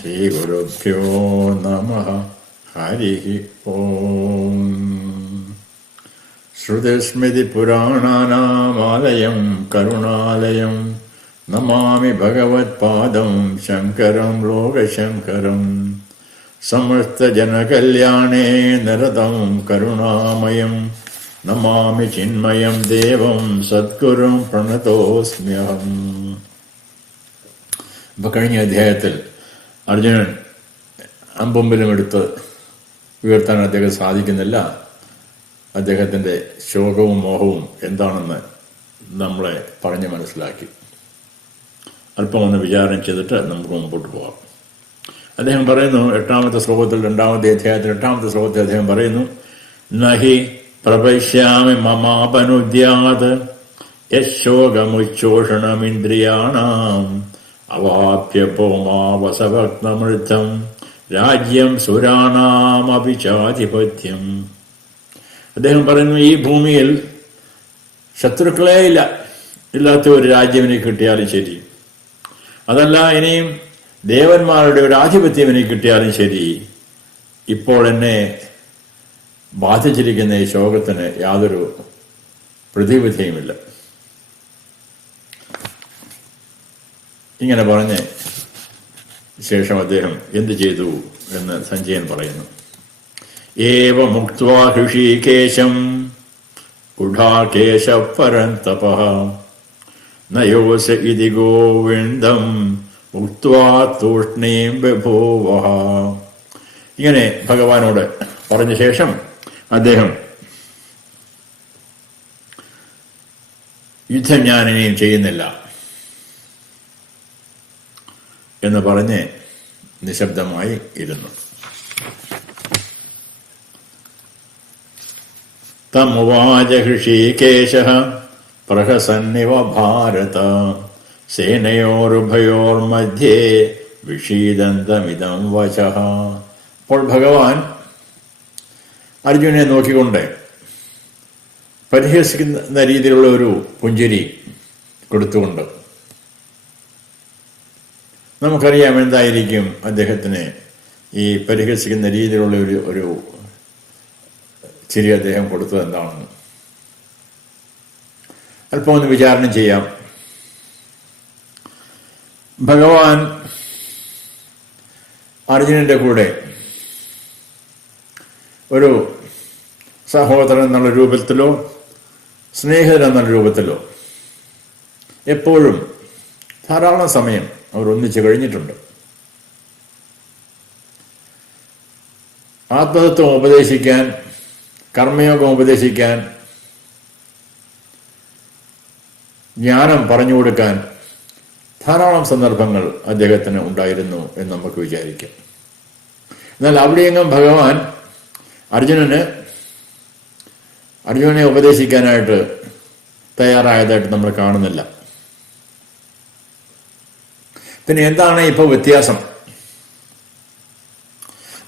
ശ്രീഗുരുഭ്യോ നമഃ. ഹരി ഓം. ശ്രുതിസ്മൃതിപുരാണാനാമാലയം കരുണാലയം നമാമി ഭഗവത്പാദം ശങ്കരം ലോകശങ്കരം. സമസ്തജനകല്യാണേ നിരതം കരുണാമയം നമാമി ചിന്മയം ദേവം സദ്ഗുരും പ്രണതോസ്മ്യഹം. ഇപ്പൊ കഴിഞ്ഞ അധ്യായത്തിൽ അർജുനൻ അമ്പുമ്പലും എടുത്ത് ഉയർത്താൻ അദ്ദേഹം സാധിക്കുന്നില്ല. അദ്ദേഹത്തിൻ്റെ ശോകവും മോഹവും എന്താണെന്ന് നമ്മളെ പറഞ്ഞ് മനസ്സിലാക്കി. അല്പം ഒന്ന് വിചാരം ചെയ്തിട്ട് നമുക്ക് മുമ്പോട്ട് പോകാം. അദ്ദേഹം പറയുന്നു, എട്ടാമത്തെ ശ്ലോകത്തിൽ, രണ്ടാമത്തെ അധ്യായത്തിൽ എട്ടാമത്തെ ശ്ലോകത്തിൽ അദ്ദേഹം പറയുന്നു, നഹി പ്രപശ്യാമി മമാപനുദ്യാത് യശോകമുച്ചോഷണമിന്ദ്രിയാണാം അവാപ്യ ഭൗമാവസഭക്തമൃദ്ധം രാജ്യം സുരാണാമഭിചാധിപത്യം. അദ്ദേഹം പറയുന്നു, ഈ ഭൂമിയിൽ ശത്രുക്കളേ ഇല്ലാത്ത ഒരു രാജ്യം എനിക്ക് കിട്ടിയാലും ശരി, അതല്ല ഇനിയും ദേവന്മാരുടെ ഒരു ആധിപത്യം എനിക്ക് കിട്ടിയാലും ശരി, ഇപ്പോൾ എന്നെ ബാധിച്ചിരിക്കുന്ന ഈ ശോകത്തിന് യാതൊരു പ്രതിവിധിയുമില്ല. ഇങ്ങനെ പറഞ്ഞ് ശേഷം അദ്ദേഹം എന്ത് ചെയ്തു എന്ന് സഞ്ജയൻ പറയുന്നു. ഏവ മുക്ത്വാ ഹൃഷീകേശം ഗുഢാകേശ പരന്തപഃ നയോസ ഇതി ഗോവിന്ദം മുക്ത്വാ തൂഷ്ണീം ബഭൂവഃ. ഇങ്ങനെ ഭഗവാനോട് പറഞ്ഞ ശേഷം അദ്ദേഹം യുദ്ധം ഞാൻ ഇനിയും ചെയ്യുന്നില്ല എന്ന് പറഞ്ഞ് നിശബ്ദമായി ഇരുന്നു. തമുവാച ഹൃഷീകേശഃ പ്രഹസന്നിവ ഭാരത സേനയോരുഭയോർമധ്യേ വിഷീദന്തമിദം വചഃ. അപ്പോൾ ഭഗവാൻ അർജുനെ നോക്കിക്കൊണ്ട് പരിഹസിക്കുന്ന രീതിയിലുള്ള ഒരു പുഞ്ചിരി കൊടുത്തുകൊണ്ട്, നമുക്കറിയാം എന്തായിരിക്കും അദ്ദേഹത്തിന് ഈ പരിഹസിക്കുന്ന രീതിയിലുള്ള ഒരു ചിരി അദ്ദേഹം കൊടുത്തത് എന്താണെന്ന്. അല്പം ഒന്ന് വിചാരണം ചെയ്യാം. ഭഗവാൻ അർജുനന്റെ കൂടെ ഒരു സഹോദരൻ എന്നുള്ള രൂപത്തിലോ സ്നേഹിതൻ എന്നുള്ള രൂപത്തിലോ എപ്പോഴും ധാരാളം സമയം അവർ ഒന്നിച്ചു കഴിഞ്ഞിട്ടുണ്ട്. ആത്മതത്വം ഉപദേശിക്കാൻ, കർമ്മയോഗം ഉപദേശിക്കാൻ, ജ്ഞാനം പറഞ്ഞു കൊടുക്കാൻ ധാരാളം സന്ദർഭങ്ങൾ അദ്ദേഹത്തിന് ഉണ്ടായിരുന്നു എന്ന് നമുക്ക് വിചാരിക്കാം. എന്നാൽ അവിടെയെങ്ങും ഭഗവാൻ അർജുനനെ ഉപദേശിക്കാനായിട്ട് തയ്യാറായതായിട്ട് നമ്മൾ കാണുന്നില്ല. പിന്നെ എന്താണ് ഇപ്പോൾ വ്യത്യാസം?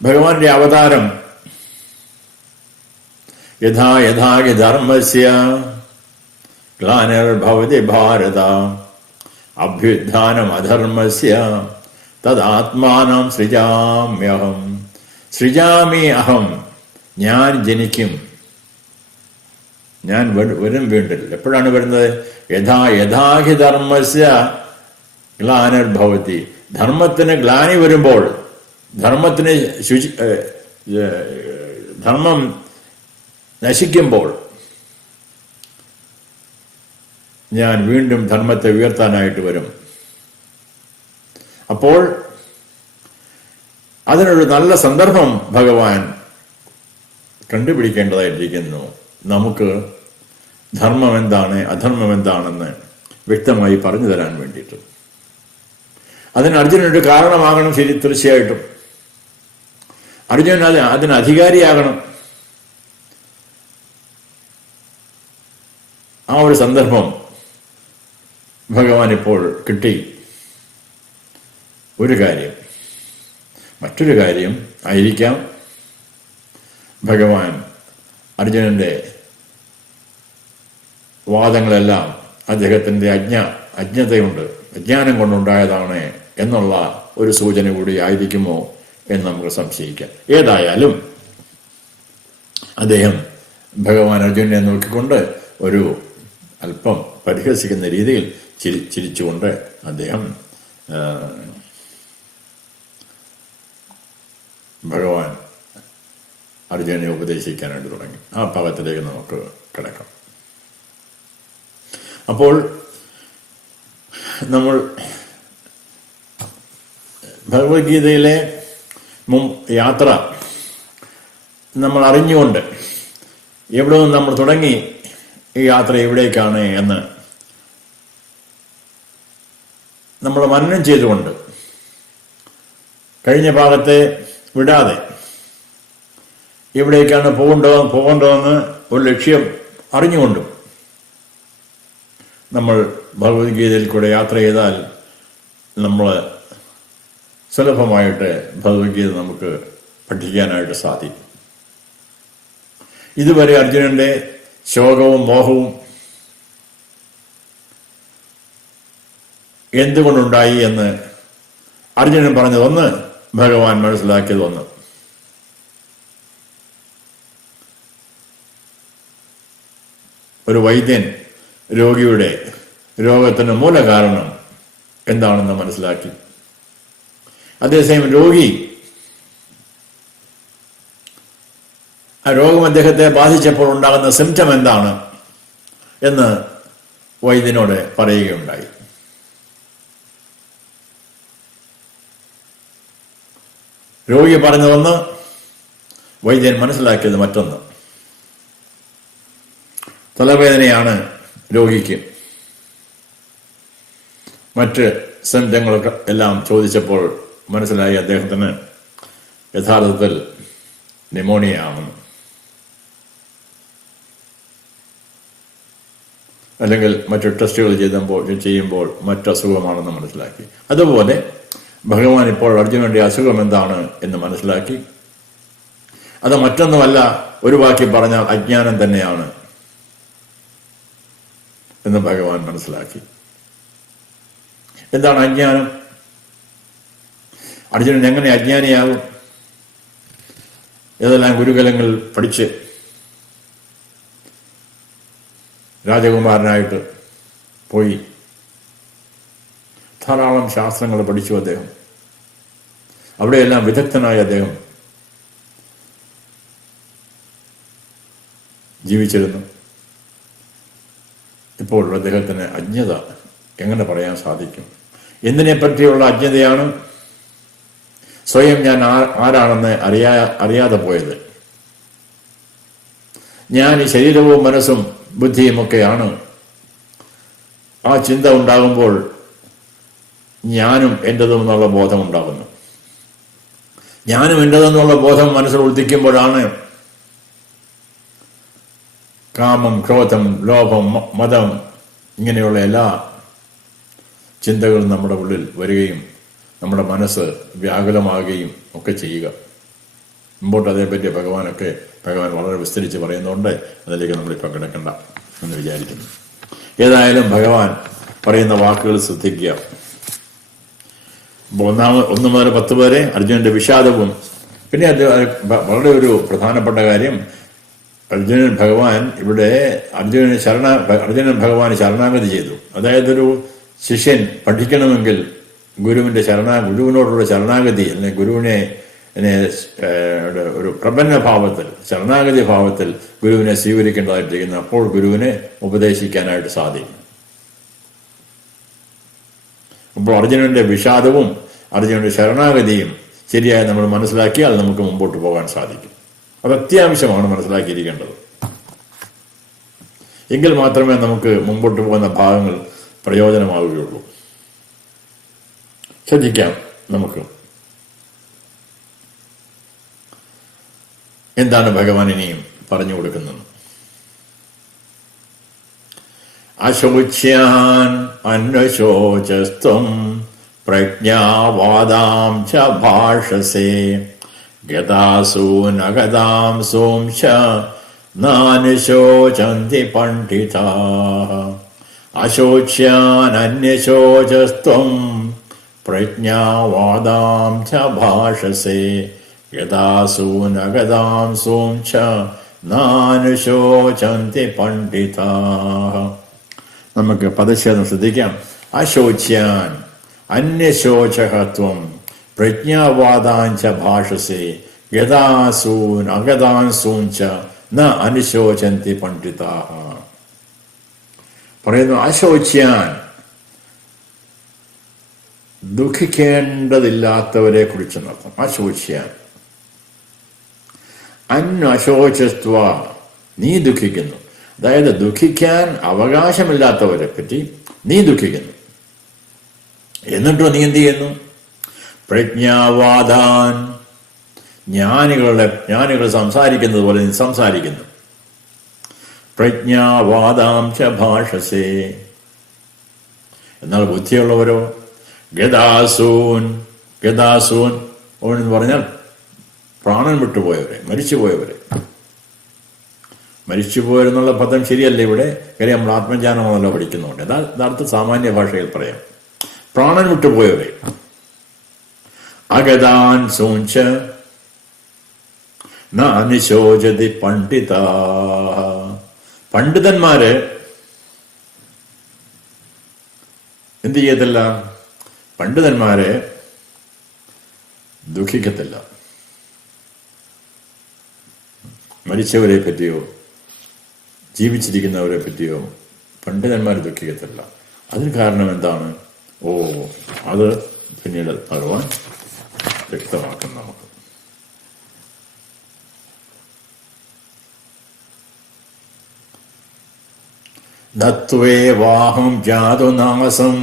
ഭഗവാന്റെ അവതാരം യഥാ യഥാഹി ധർമ്മസ്യ ഗ്ലാനിർഭവതി ഭാരത അഭ്യുത്ഥാനം അധർമ്മസ്യ തദാത്മാനം സൃജാമ്യഹം. സൃജാമി അഹം, ഞാൻ ജനിക്കും, ഞാൻ വരും വീണ്ടും. എപ്പോഴാണ് വരുന്നത്? യഥാ യഥാഹി ധർമ്മസ്യ ഗ്ലാനിർഭവതി. ധർമ്മത്തിന് ഗ്ലാനി വരുമ്പോൾ, ധർമ്മം നശിക്കുമ്പോൾ ഞാൻ വീണ്ടും ധർമ്മത്തെ ഉയർത്താനായിട്ട് വരും. അപ്പോൾ അതിനൊരു നല്ല സന്ദർഭം ഭഗവാൻ കണ്ടുപിടിക്കേണ്ടതായിട്ടിരിക്കുന്നു. നമുക്ക് ധർമ്മം എന്താണ്, അധർമ്മം എന്താണെന്ന് വ്യക്തമായി പറഞ്ഞു തരാൻ വേണ്ടിയിട്ട്. അതിന് അർജുനൊരു കാരണമാകണം. ശരി, തീർച്ചയായിട്ടും അർജുനൻ അതിന് അധികാരിയാകണം. ആ ഒരു സന്ദർഭം ഭഗവാൻ ഇപ്പോൾ കിട്ടി. ഒരു കാര്യം. മറ്റൊരു കാര്യം ആയിരിക്കാം, ഭഗവാൻ അർജുനന്റെ വാദങ്ങളെല്ലാം അദ്ദേഹത്തിൻ്റെ അജ്ഞതയുണ്ട്, അജ്ഞാനം കൊണ്ടുണ്ടായതാണ് എന്നുള്ള ഒരു സൂചന കൂടി ആയിരിക്കുമോ എന്ന് നമുക്ക് സംശയിക്കാം. ഏതായാലും അദ്ദേഹം ഭഗവാൻ അർജുനനെ നോക്കിക്കൊണ്ട് ഒരു അല്പം പരിഹസിക്കുന്ന രീതിയിൽ ചിരിച്ചുകൊണ്ട് അദ്ദേഹം ഭഗവാൻ അർജുനനെ ഉപദേശിക്കാനായിട്ട് തുടങ്ങി. ആ ഭാഗത്തിലേക്ക് നമുക്ക് കിടക്കാം. അപ്പോൾ നമ്മൾ ഭഗവത്ഗീതയിലെ യാത്ര നമ്മൾ അറിഞ്ഞുകൊണ്ട് എവിടെ നിന്ന് നമ്മൾ തുടങ്ങി ഈ യാത്ര എവിടേക്കാണ് എന്ന് നമ്മൾ മനനം ചെയ്തുകൊണ്ട് കഴിഞ്ഞ ഭാഗത്തെ വിടാതെ എവിടേക്കാണ് പോകേണ്ടതെന്ന് ഒരു ലക്ഷ്യം അറിഞ്ഞുകൊണ്ടും നമ്മൾ ഭഗവത്ഗീതയിൽ കൂടെ യാത്ര ചെയ്താൽ നമ്മൾ സുലഭമായിട്ട് ഭഗവത്ഗീത നമുക്ക് പഠിക്കാനായിട്ട് സാധിക്കും. ഇതുവരെ അർജുനന്റെ ശോകവും മോഹവും എന്തുകൊണ്ടുണ്ടായി എന്ന് അർജുനൻ പറഞ്ഞതൊന്ന്, ഭഗവാൻ മനസ്സിലാക്കിയതൊന്ന്. ഒരു വൈദ്യൻ രോഗിയുടെ രോഗത്തിന് മൂലകാരണം എന്താണെന്ന് മനസ്സിലാക്കി. അതേസമയം രോഗി ആ രോഗം അദ്ദേഹത്തെ ബാധിച്ചപ്പോൾ ഉണ്ടാകുന്ന സിംറ്റം എന്താണ് എന്ന് വൈദ്യനോട് പറയുകയുണ്ടായി. രോഗി പറഞ്ഞതൊന്ന്, വൈദ്യൻ മനസ്സിലാക്കിയത് മറ്റൊന്ന്. തലവേദനയാണ് രോഗിക്ക്. മറ്റ് സിംറ്റങ്ങളൊക്കെ എല്ലാം ചോദിച്ചപ്പോൾ മനസ്സിലായി അദ്ദേഹത്തിന് യഥാർത്ഥത്തിൽ ന്യൂമോണിയ ആണെന്ന്, അല്ലെങ്കിൽ മറ്റു ടെസ്റ്റുകൾ ചെയ്യുമ്പോൾ മറ്റസുഖമാണെന്ന് മനസ്സിലാക്കി. അതുപോലെ ഭഗവാൻ ഇപ്പോൾ അർജുനന്റെ അസുഖം എന്താണ് എന്ന് മനസ്സിലാക്കി. അത് മറ്റൊന്നുമല്ല, ഒരു വാക്കി പറഞ്ഞാൽ അജ്ഞാനം തന്നെയാണ് എന്ന് ഭഗവാൻ മനസ്സിലാക്കി. എന്താണ് അജ്ഞാനം? അർജുനൻ എങ്ങനെ അജ്ഞാനിയാകും? ഏതെല്ലാം ഗുരുകുലങ്ങൾ പഠിച്ച് രാജകുമാരനായിട്ട് പോയി ധാരാളം ശാസ്ത്രങ്ങൾ പഠിച്ചു അദ്ദേഹം. അവിടെയെല്ലാം വിദഗ്ധനായ അദ്ദേഹം ജീവിച്ചിരുന്നു. ഇപ്പോൾ അദ്ദേഹത്തിന് അജ്ഞത എങ്ങനെ പറയാൻ സാധിക്കും? എന്തിനെ പറ്റിയുള്ള അജ്ഞതയാണ്? സ്വയം ഞാൻ ആരാണെന്ന് അറിയാതെ പോയത്. ഞാൻ ഈ ശരീരവും മനസ്സും ബുദ്ധിയുമൊക്കെയാണ്. ആ ചിന്ത ഉണ്ടാകുമ്പോൾ ഞാനും എൻ്റെതെന്നുള്ള ബോധം ഉണ്ടാകുന്നു. ഞാനും എൻ്റെതെന്നുള്ള ബോധം മനസ്സിൽ ഉദിക്കുമ്പോഴാണ് കാമം, ക്രോധം, ലോഭം, മതം ഇങ്ങനെയുള്ള എല്ലാ ചിന്തകളും നമ്മുടെ ഉള്ളിൽ വരികയും നമ്മുടെ മനസ്സ് വ്യാകുലമാകുകയും ഒക്കെ ചെയ്യുക. മുമ്പോട്ട് അതേപ്പറ്റി ഭഗവാൻ വളരെ വിസ്തരിച്ച് പറയുന്നതുകൊണ്ട് അതിലേക്ക് നമ്മളിപ്പോൾ കിടക്കണ്ട എന്ന് വിചാരിക്കുന്നു. ഏതായാലും ഭഗവാൻ പറയുന്ന വാക്കുകൾ ശ്രദ്ധിക്കുക. 1 മുതൽ 10 വരെ അർജുനന്റെ വിഷാദവും, പിന്നെ അത് വളരെ ഒരു പ്രധാനപ്പെട്ട കാര്യം, അർജുനൻ ഭഗവാന് ശരണാഗതി ചെയ്തു. അതായത് ഒരു ശിഷ്യൻ പഠിക്കണമെങ്കിൽ ഗുരുവിനോടുള്ള ശരണാഗതി, അല്ലെങ്കിൽ ഗുരുവിനെ ഒരു പ്രപന്ന ഭാവത്തിൽ, ശരണാഗതി ഭാവത്തിൽ ഗുരുവിനെ സ്വീകരിക്കേണ്ടതായിട്ടിരിക്കുന്നു. അപ്പോൾ ഗുരുവിനെ ഉപദേശിക്കാനായിട്ട് സാധിക്കും. അപ്പോൾ അർജുനന്റെ വിഷാദവും അർജുനന്റെ ശരണാഗതിയും ശരിയായി നമ്മൾ മനസ്സിലാക്കിയാൽ നമുക്ക് മുമ്പോട്ട് പോകാൻ സാധിക്കും. അത് അത്യാവശ്യമാണ് മനസ്സിലാക്കിയിരിക്കേണ്ടത്. എങ്കിൽ മാത്രമേ നമുക്ക് മുമ്പോട്ട് പോകുന്ന ഭാഗങ്ങൾ പ്രയോജനമാവുകയുള്ളൂ. ശ്രദ്ധിക്കാം നമുക്ക് എന്താണ് ഭഗവാൻ ഇനിയും പറഞ്ഞു കൊടുക്കുന്നത്. അശോച്യാൻ അന്വശോചസ്ത്വം പ്രജ്ഞാവാദാം ച ഭാഷസേ ഗതാസൂനഗതാം സോംശ നാനുശോചന്തി പണ്ഡിതാഃ. അശോച്യാൻ അന്യശോചസ്ത്വം പ്രജ്ഞാവാദാം ച ഭാഷസേ യഥാസൂനഗതാം സോം ച നാനുശോചന്തി പണ്ഡിതാഃ. നമുക്ക് പദച്ഛേദം ശ്രദ്ധിക്കാം. അശോച്യാൻ അന്യശോചഹത്വം പ്രജ്ഞാവാദാഞ്ച ഭാഷസേ യഥാസൂൻ അഗതാൻസൂൻ ച ന അനുശോചന്തി പണ്ഡിതാഃ. പറയുന്നു അശോച്യാൻ, ദുഃഖിക്കേണ്ടതില്ലാത്തവരെ കുറിച്ച് നടത്തും. അശോച്യാൻ അന്വശോചസ്ത്വ, നീ ദുഃഖിക്കുന്നു. അതായത് ദുഃഖിക്കാൻ അവകാശമില്ലാത്തവരെ പറ്റി നീ ദുഃഖിക്കുന്നു. എന്നിട്ടോ നീ എന്ത് ചെയ്യുന്നു? പ്രജ്ഞാവാദാൻ, ജ്ഞാനികൾ സംസാരിക്കുന്നത് പോലെ നീ സംസാരിക്കുന്നു. പ്രജ്ഞാവാദാം ച ഭാഷസേ, എന്നാൽ ബുദ്ധിയുള്ളവരോ ഗതാസൂൻ എന്ന് പറഞ്ഞാൽ പ്രാണൻ വിട്ടുപോയവരെ, മരിച്ചുപോയവരെന്നുള്ള പദം ശരിയല്ല ഇവിടെ. കാര്യം നമ്മൾ ആത്മജ്ഞാനമാണല്ലോ പഠിക്കുന്നുണ്ട്. യഥാർത്ഥ സാമാന്യ ഭാഷയിൽ പറയാം പ്രാണൻ വിട്ടുപോയവരെ. അഗതാൻ സൂഞ്ച ന അനുശോചതി പണ്ഡിതാഃ. പണ്ഡിതന്മാര് എന്ത് ചെയ്യത്തില്ല? പണ്ഡിതന്മാരെ ദുഃഖിക്കത്തില്ല. മരിച്ചവരെ പറ്റിയോ ജീവിച്ചിരിക്കുന്നവരെ പറ്റിയോ പണ്ഡിതന്മാർ ദുഃഖിക്കത്തില്ല. അതിന് കാരണം എന്താണ്? അത് പിന്നീട് ഭഗവാൻ വ്യക്തമാക്കും നമുക്ക്. നത്വേവാഹം ജാതുനാസം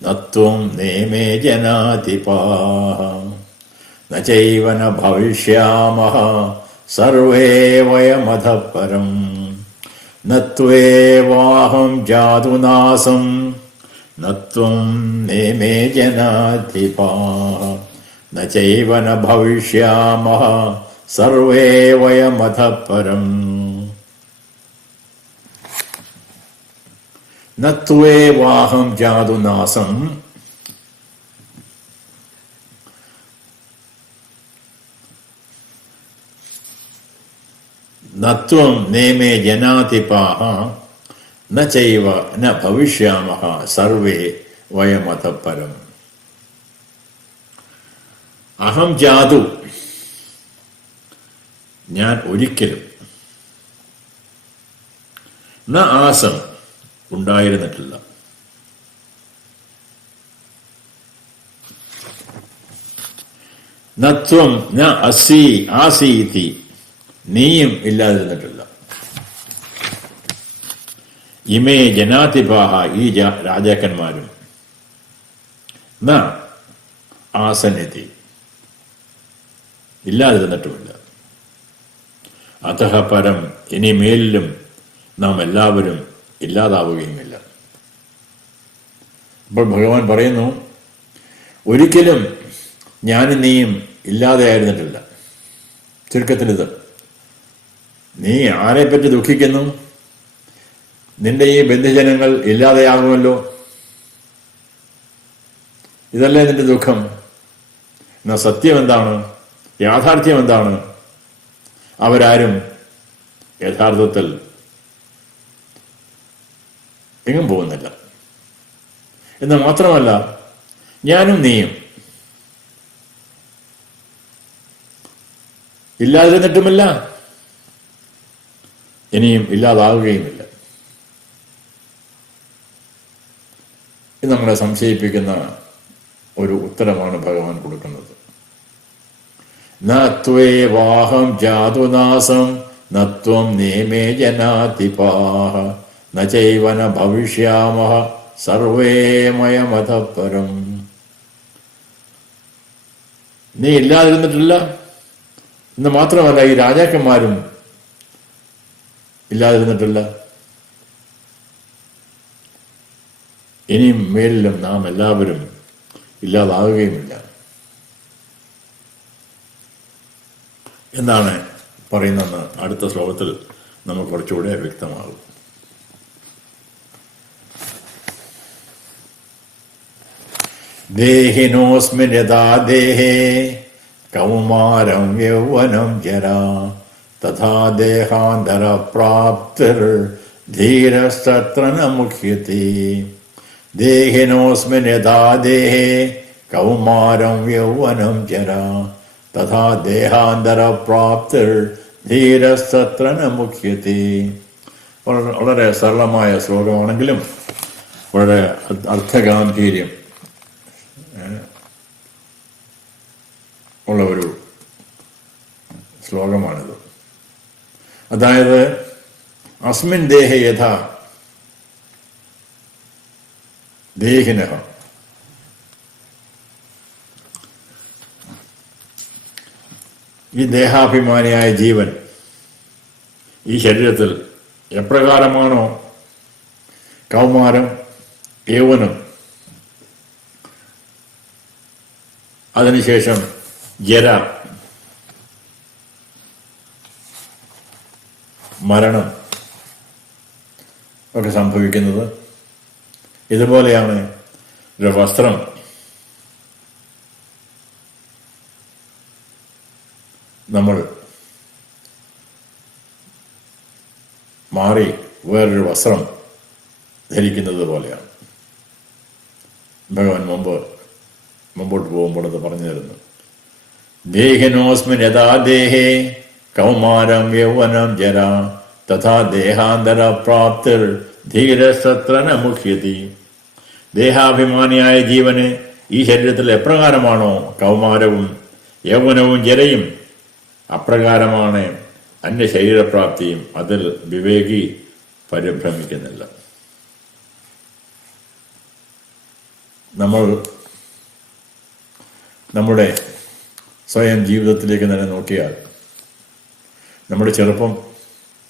നത്വം നേമേ ജനാധിപാഃ ന ചൈവ ന ഭവിഷ്യാമഃ സർവേ വയമധഃ പരം. നത്വേവാഹം ജാതുനാസം നത്വം നേമേ ജനാധിപാഃ ന ചൈവ ന ഭവിഷ്യാമഃ സർവേ വയമധഃ പരം. നത്വേവാഹം ജാതുനാസം, നത്വം നേമേ ജനാധിപാഃ ന ചൈവ ന ഭവിഷ്യാമഃ സർവേ വയമധഃ പരം. അഹം ജാതു, ഞാൻ ഒരിക്കലും, ന ആസം, ഉണ്ടായിരുന്നിട്ടില്ല, നത്വം ന അസി ആസീതി, നീയും ഇല്ലാതിരുന്നിട്ടില്ല. ഇമേ ജനാധിപാഃ, ഈ രാജാക്കന്മാരും, ന ആസന്നിധി, ഇല്ലാതിരുന്നിട്ടുമില്ല. അതഃ പരം, ഇനി മേലിലും നാം എല്ലാവരും ഇല്ലാതാവുകയുമില്ല. അപ്പോൾ ഭഗവാൻ പറയുന്നു, ഒരിക്കലും ഞാനും നീയും ഇല്ലാതെയായിരുന്നിട്ടില്ല. ചുരുക്കത്തിലിത്, നീ ആരെപ്പറ്റി ദുഃഖിക്കുന്നു? നിന്റെ ഈ ബന്ധുജനങ്ങൾ ഇല്ലാതെയാകുമല്ലോ, ഇതല്ലേ നിന്റെ ദുഃഖം. എന്നാൽ സത്യം എന്താണ്? യാഥാർത്ഥ്യം എന്താണ്? അവരാരും യഥാർത്ഥത്തിൽ എങ്ങും പോകുന്നില്ല. എന്ന് മാത്രമല്ല, ഞാനും നീയും ഇല്ലാതിരുന്നിട്ടുമില്ല, ഇനിയും ഇല്ലാതാവുകയുമില്ല. ഇത് നമ്മളെ സംശയിപ്പിക്കുന്ന ഒരു ഉത്തരമാണ് ഭഗവാൻ കൊടുക്കുന്നത്. നത്വേവാഹം ജാതുനാസം നത്വം നേമേ ജനാധിപാഃ ന ചൈവ ന ഭവിഷ്യാമഃ സർവേ മയമധഃ പരം. നീ ഇല്ലാതിരുന്നിട്ടില്ല എന്ന് മാത്രമല്ല, ഈ രാജാക്കന്മാരും ഇല്ലാതിരുന്നിട്ടില്ല. ഇനിയും മേലിലും നാം എല്ലാവരും ഇല്ലാതാവുകയുമില്ല എന്നാണ് പറയുന്നതെന്ന് അടുത്ത ശ്ലോകത്തിൽ നമുക്ക് കുറച്ചുകൂടെ വ്യക്തമാകും. ദേഹിനോസ്മിൻ യഥാ ദേഹേ കൗമാരം യൗവനം ജരാ തഥാ ദേഹാന്തര പ്രാപ്തിർ ധീരസ്തത്ര ന മുഹ്യത്തെ. ദേഹിനോസ്മിൻ യഥാ ദേഹേ കൗമാരം യൗവനം ജരാ തഥാ ദേഹാന്തര പ്രാപ്തിർ ധീരസ്തത്ര ന മുഹ്യത്തെ. വളരെ സരളമായ ശ്ലോകമാണെങ്കിലും വളരെ അർത്ഥഗാംഭീര്യം ഉള്ള ഒരു ശ്ലോകമാണിത്. അതായത് അസ്മിൻ ദേഹ യഥാ ദേഹിനഃ, ഈ ദേഹാഭിമാനിയായ ജീവൻ ഈ ശരീരത്തിൽ എപ്രകാരമാണോ കൗമാരം, യൗവനം, അതിനുശേഷം ജര, മരണം ഒക്കെ സംഭവിക്കുന്നത്, ഇതുപോലെയാണ് ഒരു വസ്ത്രം നമ്മൾ മാറി വേറൊരു വസ്ത്രം ധരിക്കുന്നത് പോലെയാണ്. ഭഗവാൻ മുമ്പോട്ട് പോകുമ്പോൾ അത് പറഞ്ഞു തരുന്നു. ദേഹിനോസ്മിൻ യഥാ ദേഹേ കൗമാരം യൗവനം ജരാ തഥാ ദേഹാന്തര പ്രാപ്തിർ ധീരസ്തത്ര ന മുഹ്യതി. ദേഹാഭിമാനിയായ ജീവന് ഈ ശരീരത്തിൽ എപ്രകാരമാണോ കൗമാരവും യൗവനവും ജരയും, അപ്രകാരമാണ് അന്യ ശരീരപ്രാപ്തിയും. അതിൽ വിവേകി പരിഭ്രമിക്കുന്നില്ല. നമ്മൾ നമ്മുടെ സ്വയം ജീവിതത്തിലേക്ക് തന്നെ നോക്കിയാൽ, നമ്മുടെ ചെറുപ്പം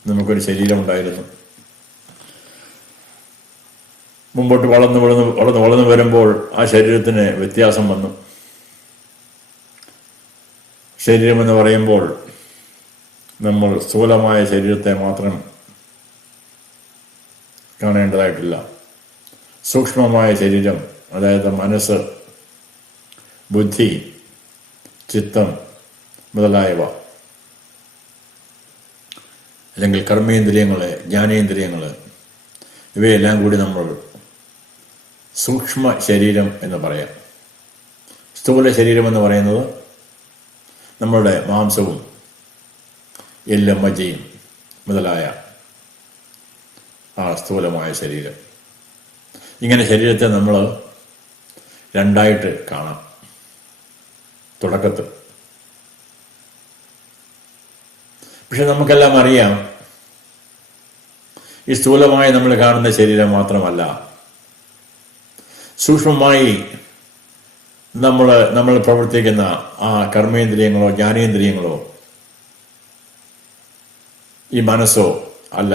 നമുക്കൊരു ശരീരമുണ്ടായിരുന്നു. മുമ്പോട്ട് വളർന്നു വരുമ്പോൾ ആ ശരീരത്തിന് വ്യത്യാസം വന്നു. ശരീരമെന്ന് പറയുമ്പോൾ നമ്മൾ സ്ഥൂലമായ ശരീരത്തെ മാത്രം കാണേണ്ടതായിട്ടില്ല. സൂക്ഷ്മമായ ശരീരം, അതായത് മനസ്സ്, ബുദ്ധി, ചിത്തം മുതലായവ, അല്ലെങ്കിൽ കർമ്മേന്ദ്രിയങ്ങള്, ജ്ഞാനേന്ദ്രിയങ്ങള്, ഇവയെല്ലാം കൂടി നമ്മൾ സൂക്ഷ്മ ശരീരം എന്ന് പറയാം. സ്ഥൂല ശരീരം എന്ന് പറയുന്നത് നമ്മളുടെ മാംസവും എല്ലും മജ്ജയും മുതലായ ആ സ്ഥൂലമായ ശരീരം. ഇങ്ങനെ ശരീരത്തെ നമ്മൾ രണ്ടായിട്ട് കാണാം തുടക്കത്തിൽ. പക്ഷെ നമുക്കെല്ലാം അറിയാം, ഈ സ്ഥൂലമായി നമ്മൾ കാണുന്ന ശരീരം മാത്രമല്ല, സൂക്ഷ്മമായി നമ്മൾ പ്രവർത്തിക്കുന്ന ആ കർമ്മേന്ദ്രിയങ്ങളോ ജ്ഞാനേന്ദ്രിയങ്ങളോ ഈ മനസ്സോ അല്ല.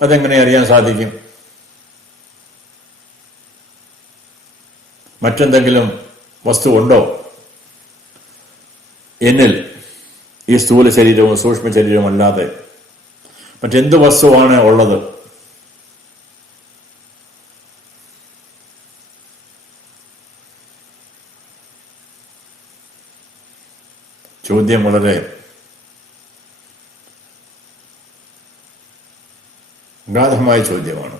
അതെങ്ങനെ അറിയാൻ സാധിക്കും? മറ്റെന്തെങ്കിലും വസ്തു ഉണ്ടോ എന്നിൽ? ഈ സ്ഥൂല ശരീരവും സൂക്ഷ്മ ശരീരവും അല്ലാതെ മറ്റെന്ത് വസ്തുവാണ് ഉള്ളത്? ചോദ്യം വളരെ ഗാഢമായ ചോദ്യമാണ്.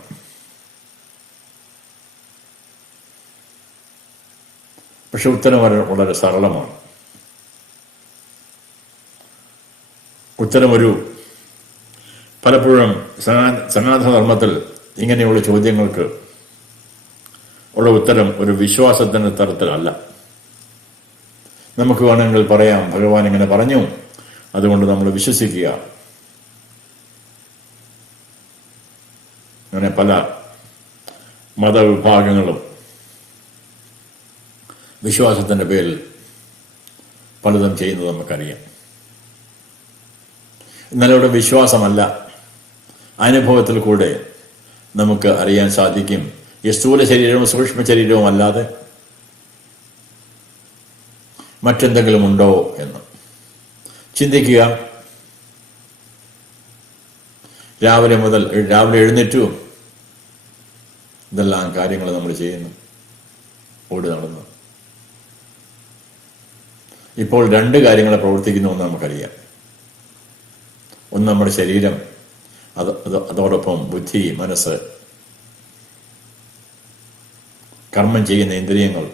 പക്ഷെ ഉത്തരം വളരെ സരളമാണ്. ഉത്തരമൊരു പലപ്പോഴും സനാതനധർമ്മത്തിൽ ഇങ്ങനെയുള്ള ചോദ്യങ്ങൾക്ക് ഉള്ള ഉത്തരം ഒരു വിശ്വാസത്തിന്റെ തരത്തിലല്ല. നമുക്ക് വേണമെങ്കിൽ പറയാം, ഭഗവാൻ ഇങ്ങനെ പറഞ്ഞു, അതുകൊണ്ട് നമ്മൾ വിശ്വസിക്കുക. അങ്ങനെ പല മതവിഭാഗങ്ങളും വിശ്വാസത്തിന്റെ പേരിൽ പലതും ചെയ്യുന്നത് നമുക്കറിയാം. എന്നാൽ ഇവിടെ വിശ്വാസമല്ല, അനുഭവത്തിൽ കൂടെ നമുക്ക് അറിയാൻ സാധിക്കും ഈ സ്ഥൂല ശരീരവും സൂക്ഷ്മ ശരീരവും അല്ലാതെ മറ്റെന്തെങ്കിലും ഉണ്ടോ എന്ന് ചിന്തിക്കുക. രാവിലെ എഴുന്നേറ്റു, ഇതെല്ലാം കാര്യങ്ങൾ നമ്മൾ ചെയ്യുന്നു, ഓടി നടന്നു. ഇപ്പോൾ 2 കാര്യങ്ങൾ പ്രവർത്തിക്കുന്നു എന്ന് നമുക്കറിയാം. ഒന്ന് നമ്മുടെ ശരീരം, അതോടൊപ്പം ബുദ്ധി, മനസ്സ്, കർമ്മം ചെയ്യുന്ന ഇന്ദ്രിയങ്ങൾ,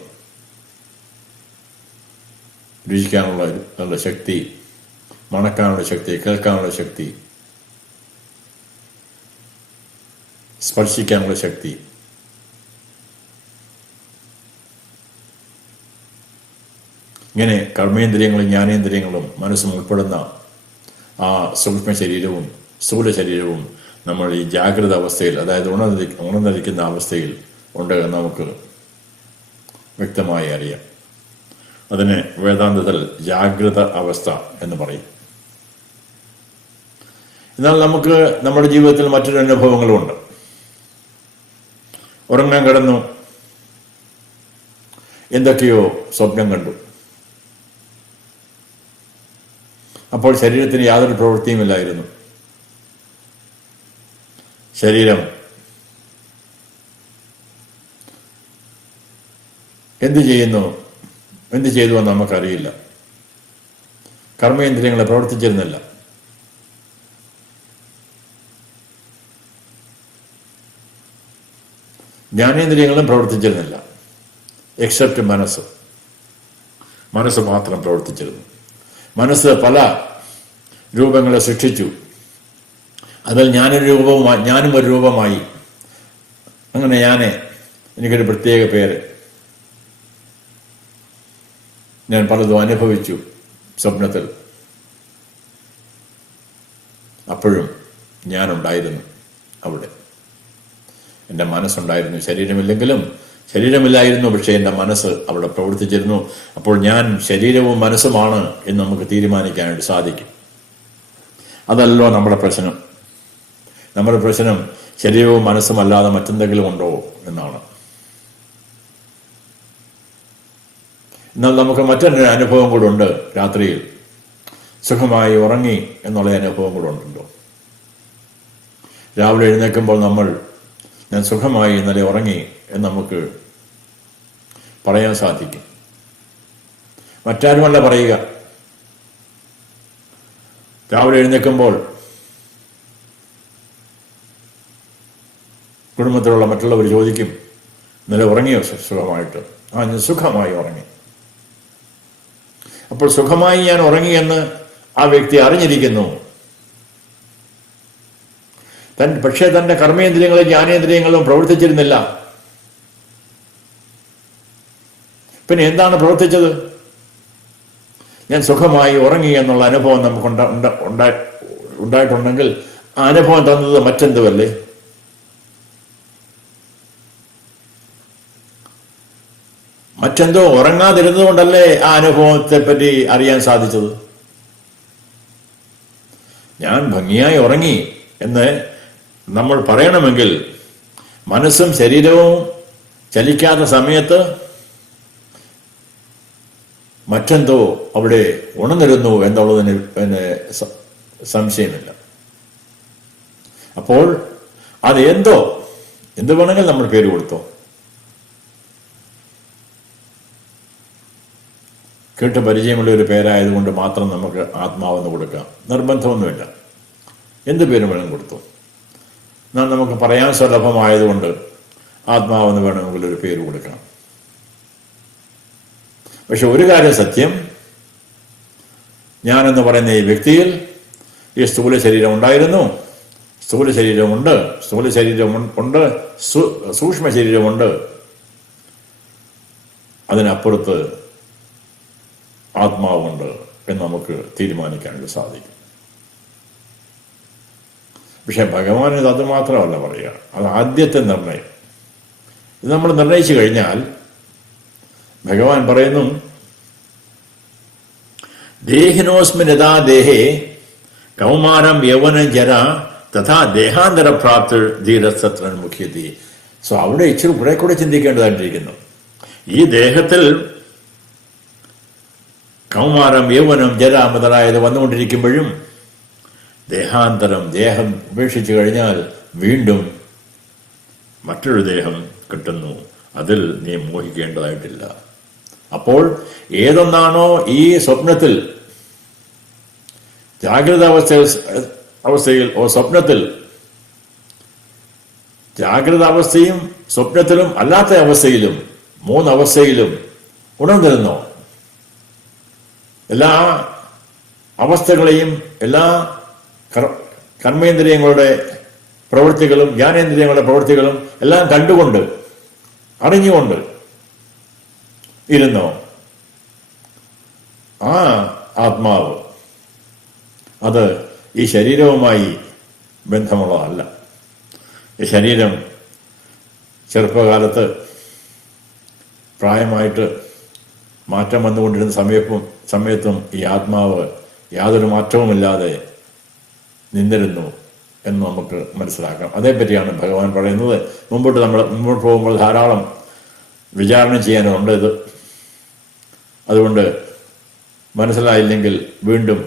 രുചിക്കാനുള്ള ശക്തി, മണക്കാനുള്ള ശക്തി, കേൾക്കാനുള്ള ശക്തി, സ്പർശിക്കാനുള്ള ശക്തി. ഇങ്ങനെ കർമ്മേന്ദ്രിയങ്ങളും ജ്ഞാനേന്ദ്രിയങ്ങളും മനസ്സും ഉൾപ്പെടുന്ന ആ സൂക്ഷ്മ ശരീരവും സ്ഥൂല ശരീരവും നമ്മൾ ഈ ജാഗ്രത അവസ്ഥയിൽ, അതായത് ഉണർന്നിരിക്കുന്ന അവസ്ഥയിൽ ഉണ്ട് എന്ന് നമുക്ക് വ്യക്തമായി അറിയാം. അതിന് വേദാന്തത്തിൽ ജാഗ്രത അവസ്ഥ എന്ന് പറയും. എന്നാൽ നമുക്ക് നമ്മുടെ ജീവിതത്തിൽ മറ്റൊരു അനുഭവങ്ങളുമുണ്ട്. ഉറങ്ങാൻ കിടന്നു, എന്തൊക്കെയോ സ്വപ്നം കണ്ടു. അപ്പോൾ ശരീരത്തിന് യാതൊരു പ്രവൃത്തിയുമില്ലായിരുന്നു. ശരീരം എന്ത് ചെയ്തു എന്ന് നമുക്കറിയില്ല. കർമ്മേന്ദ്രിയങ്ങളെ പ്രവർത്തിച്ചിരുന്നില്ല. ജ്ഞാനേന്ദ്രിയങ്ങളും പ്രവർത്തിച്ചിരുന്നില്ല, എക്സെപ്റ്റ് മനസ്സ് മാത്രം പ്രവർത്തിച്ചിരുന്നു. മനസ്സ് പല രൂപങ്ങളെ സൃഷ്ടിച്ചു. അതിൽ ഞാനും ഒരു രൂപമായി. അങ്ങനെ എനിക്കൊരു പ്രത്യേക പേര്, ഞാൻ പലതും അനുഭവിച്ചു സ്വപ്നത്തിൽ. അപ്പോഴും ഞാനുണ്ടായിരുന്നു അവിടെ. എൻ്റെ മനസ്സുണ്ടായിരുന്നു. ശരീരമില്ലായിരുന്നു, പക്ഷേ എൻ്റെ മനസ്സ് അവിടെ പ്രവർത്തിച്ചിരുന്നു. അപ്പോൾ ഞാൻ ശരീരവും മനസ്സുമാണ് എന്ന് നമുക്ക് തീരുമാനിക്കാനായിട്ട് സാധിക്കും. അതല്ലോ നമ്മുടെ പ്രശ്നം. നമ്മുടെ പ്രശ്നം ശരീരവും മനസ്സും അല്ലാതെ മറ്റെന്തെങ്കിലും ഉണ്ടോ എന്നാണ്. എന്നാൽ നമുക്ക് മറ്റൊരു അനുഭവം കൂടെ ഉണ്ട്. രാത്രിയിൽ സുഖമായി ഉറങ്ങി എന്നുള്ള അനുഭവം കൂടെ ഉണ്ടല്ലോ. രാവിലെ എഴുന്നേൽക്കുമ്പോൾ ഞാൻ സുഖമായി ഇന്നലെ ഉറങ്ങി എന്ന് നമുക്ക് പറയാൻ സാധിക്കും. മറ്റാരുമല്ല പറയുക. രാവിലെ എഴുന്നേൽക്കുമ്പോൾ കുടുംബത്തിലുള്ള മറ്റുള്ളവർ ചോദിക്കും, ഇന്നലെ ഉറങ്ങിയോ സുഖമായിട്ട്? ഞാൻ സുഖമായി ഉറങ്ങി. അപ്പോൾ സുഖമായി ഞാൻ ഉറങ്ങിയെന്ന് ആ വ്യക്തി അറിഞ്ഞിരിക്കുന്നു. പക്ഷേ തന്റെ കർമ്മേന്ദ്രിയങ്ങളും ജ്ഞാനേന്ദ്രിയങ്ങളും പ്രവർത്തിച്ചിരുന്നില്ല. പിന്നെ എന്താണ് പ്രവർത്തിച്ചത്? ഞാൻ സുഖമായി ഉറങ്ങി എന്നുള്ള അനുഭവം നമുക്ക് ഉണ്ടായിട്ടുണ്ടെങ്കിൽ ആ അനുഭവം തന്നത് മറ്റെന്തുമല്ലേ? മറ്റെന്തോ ഉറങ്ങാതിരുന്നത് കൊണ്ടല്ലേ ആ അനുഭവത്തെ പറ്റി അറിയാൻ സാധിച്ചത്. ഞാൻ ഭംഗിയായി ഉറങ്ങി എന്ന് നമ്മൾ പറയണമെങ്കിൽ മനസ്സും ശരീരവും ചലിക്കാത്ത സമയത്ത് മറ്റെന്തോ അവിടെ ഉണർന്നിരുന്നു എന്നുള്ളതിന് പിന്നെ സംശയമില്ല. അപ്പോൾ അത് എന്ത് വേണമെങ്കിൽ നമ്മൾ പേര് കൊടുത്തോ. കേട്ട് പരിചയമുള്ള ഒരു പേരായതുകൊണ്ട് മാത്രം നമുക്ക് ആത്മാവെന്ന് കൊടുക്കാം. നിർബന്ധമൊന്നുമില്ല. എന്ത് പേരും വേണം കൊടുത്തു. എന്നാൽ നമുക്ക് പറയാൻ സുലഭമായതുകൊണ്ട് ആത്മാവെന്ന് വേണമെങ്കിൽ ഒരു പേര് കൊടുക്കാം. പക്ഷെ ഒരു കാര്യം സത്യം, ഞാനെന്ന് പറയുന്ന ഈ വ്യക്തിയിൽ ഈ സ്ഥൂല ശരീരം ഉണ്ടായിരുന്നു, സ്ഥൂല ശരീരമുണ്ട്, സൂക്ഷ്മ ശരീരമുണ്ട്. അതിനപ്പുറത്ത് ആത്മാവുണ്ട് എന്ന് നമുക്ക് തീരുമാനിക്കാനായിട്ട് സാധിക്കും. പക്ഷെ ഭഗവാൻ അത് മാത്രമല്ല പറയുക, അത് ആദ്യത്തെ നിർണയം. ഇത് നമ്മൾ നിർണയിച്ചു കഴിഞ്ഞാൽ ഭഗവാൻ പറയുന്നു, ദേഹിനോസ്മിൻ യഥാ ദേഹേ കൗമാരം യൗവനം ജര തഥാ ദേഹാന്തര പ്രാപ്തി ധീരസത്രൻ മുഖ്യതി. സോ അവിടെ ഇച്ചിരി കൂടെ ചിന്തിക്കേണ്ടതായിട്ടിരിക്കുന്നു. ഈ ദേഹത്തിൽ കൗമാരം യൗവനം ജര മുതലായത് വന്നുകൊണ്ടിരിക്കുമ്പോഴും ദേഹാന്തരം, ദേഹം ഉപേക്ഷിച്ചു കഴിഞ്ഞാൽ വീണ്ടും മറ്റൊരു ദേഹം കിട്ടുന്നു. അതിൽ നീ മോഹിക്കേണ്ടതായിട്ടില്ല. അപ്പോൾ ഏതൊന്നാണോ ഈ സ്വപ്നത്തിൽ, ജാഗ്രത അവസ്ഥയിൽ സ്വപ്നത്തിൽ, ജാഗ്രത അവസ്ഥയും സ്വപ്നത്തിലും അല്ലാത്ത അവസ്ഥയിലും, മൂന്നവസ്ഥയിലും ഉണർന്നിരുന്നോ, എല്ലാ അവസ്ഥകളെയും, എല്ലാ കർമ്മേന്ദ്രിയങ്ങളുടെ പ്രവൃത്തികളും ജ്ഞാനേന്ദ്രിയങ്ങളുടെ പ്രവൃത്തികളും എല്ലാം കണ്ടുകൊണ്ട് അറിഞ്ഞുകൊണ്ട് ഇരുന്നോ, ആ ആത്മാവ് അത് ഈ ശരീരവുമായി ബന്ധമുള്ളതല്ല. ഈ ശരീരം ചെറുപ്പകാലത്ത് പ്രായമായിട്ട് മാറ്റം വന്നുകൊണ്ടിരുന്ന സമയത്തും ഈ ആത്മാവ് യാതൊരു മാറ്റവുമില്ലാതെ നിന്നിരുന്നു എന്ന് നമുക്ക് മനസ്സിലാക്കാം. അതേപ്പറ്റിയാണ് ഭഗവാൻ പറയുന്നത്. മുമ്പോട്ട് പോകുമ്പോൾ ധാരാളം വിചാരണ ചെയ്യാനുണ്ട് ഇത്. അതുകൊണ്ട് മനസ്സിലായില്ലെങ്കിൽ വീണ്ടും